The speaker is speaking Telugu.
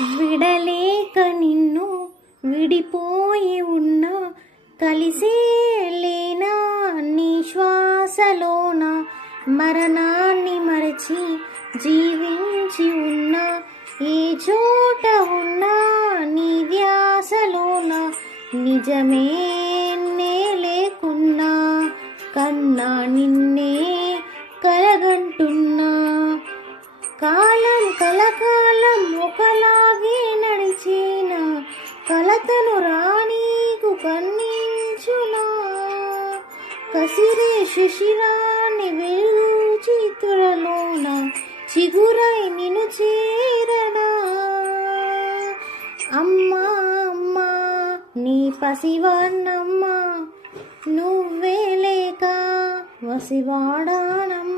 విడలేక నిన్ను విడిపోయి ఉన్నా, కలిసే లేనా నీ శ్వాసలోన, మరణాన్ని మరచి జీవించి ఉన్నా, ఏ చోట ఉన్నా నీ ధ్యాసలోన, నిజమే నే లేకున్నా కన్నా నిన్నే కలగంటున్నా. కాలం కలకాలం ఒకలాగే నడిచిన, కలతను రానీకు కన్నించునా, కసిరే శిశిరాన్ని వెలుగు చిత్తులలోన, చిగురై నిన్ను చేరనా. అమ్మా అమ్మా నీ పసివాన్నమ్మా, నువ్వే లేక వసివాడానమ్మా.